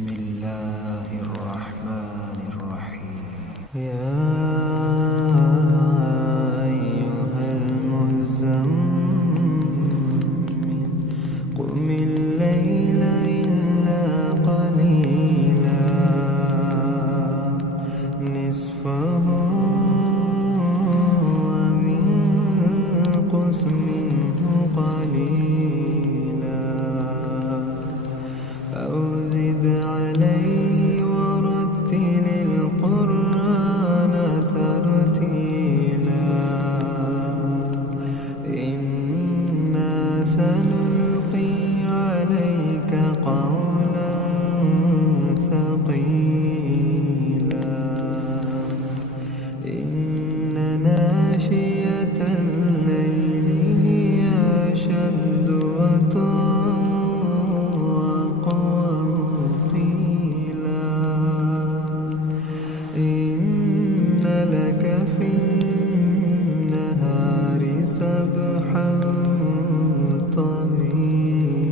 بسم الله الرحمن الرحيم. يا أيها المزمل قم الليل إلا قليلا نصفه وانقص منه قليلا أو زد عليه ورتل القرآن ترتيلا إنا سنلقي عليك قولا ثقيلا إن ناشئة الليل هي أشد وطئا وأقوم قيلا إن لك في النهار سبحا طويلا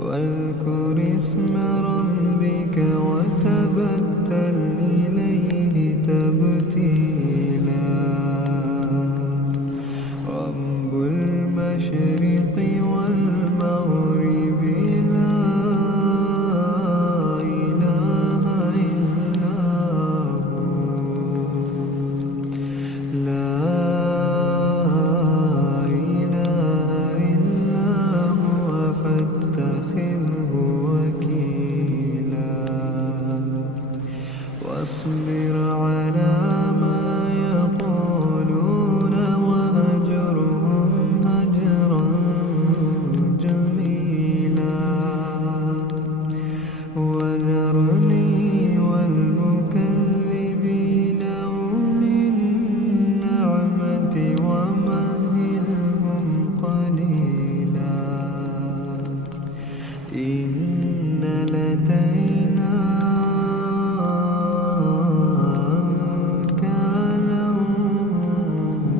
واذكر اسم ربك وتبتل إليه تبتيلا رب المشرق والمغرب لا إله إلا هو لا إله إلا هو فاتخذه وكيلا واصبر على ما يقولون وهجرهم هجرا جميلا وذرني والمكذبين أولي النعمة ومهلهم قليلا إن لدينا أنكالا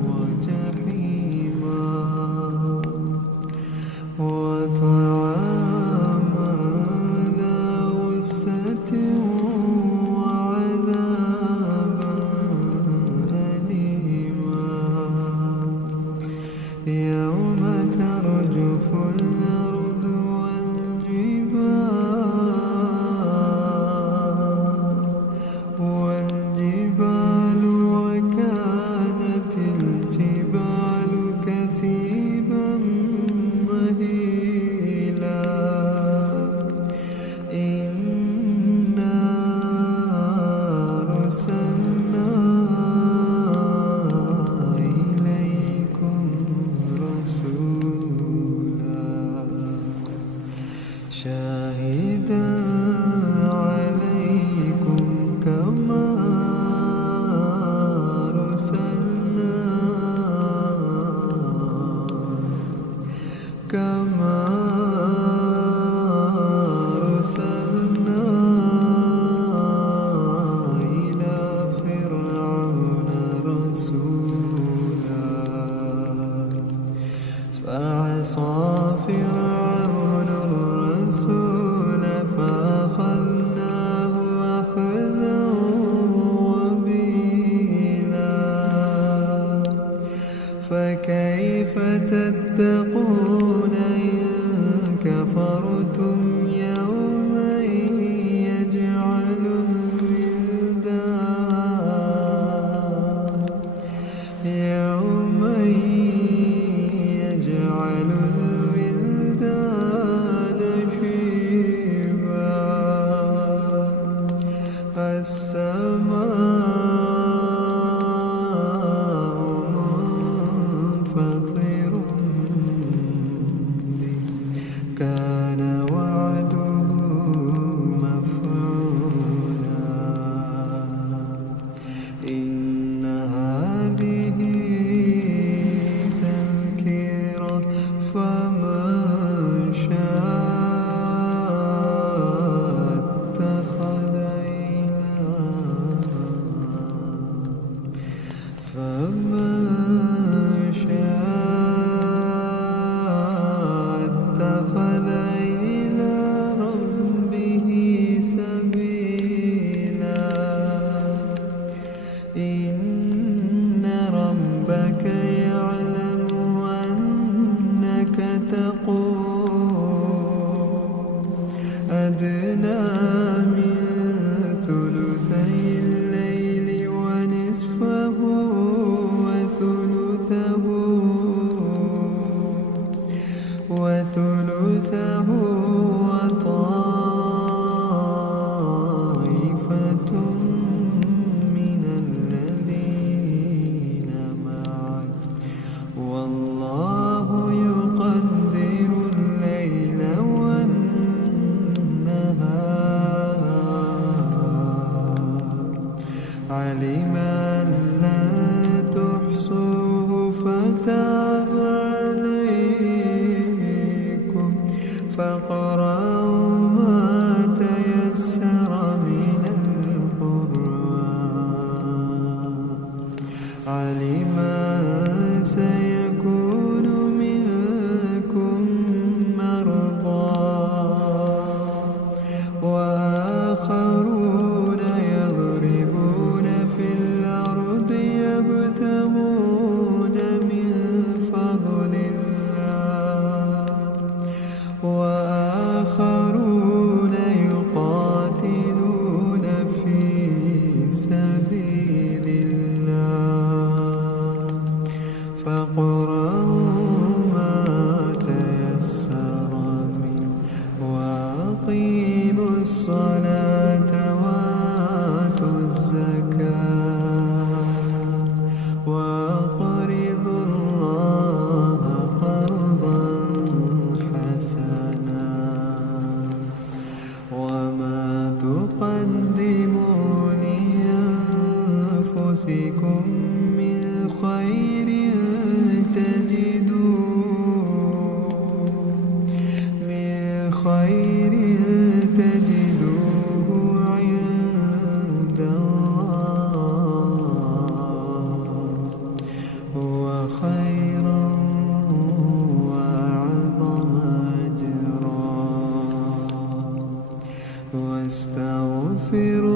وجحيما وطعاما ذا غصة وعذابا أليما يوم ترجف الأرض والجبال وكانت الجبال كثيبا مهيلا إنا أرسلنا إليكم رسولا شاهدا عليكم كما أرسلنا إلى فرعون رسولا فعصى فرعون الرسول فأخذناه أخذا وبيلا فكيف تتقون إن كفرتم يوما يجعل الولدان شيبا السماء منفطر به كان وعده ما تيسر من القرآن. علم سيكون منكم مرضى وآخرون يضربون في الأرض يبتغون من فضل الله وآخرون يقاتلون في سبيل الله فاقرأوا ما تيسر منه وأقيموا الصلاة وآتوا الزكاة وأقرضوا الله قرضا حسنا وما تقدموا لأنفسكم من خير تجدوه عند الله هو خيرا وأعظم أجرا واستغفروا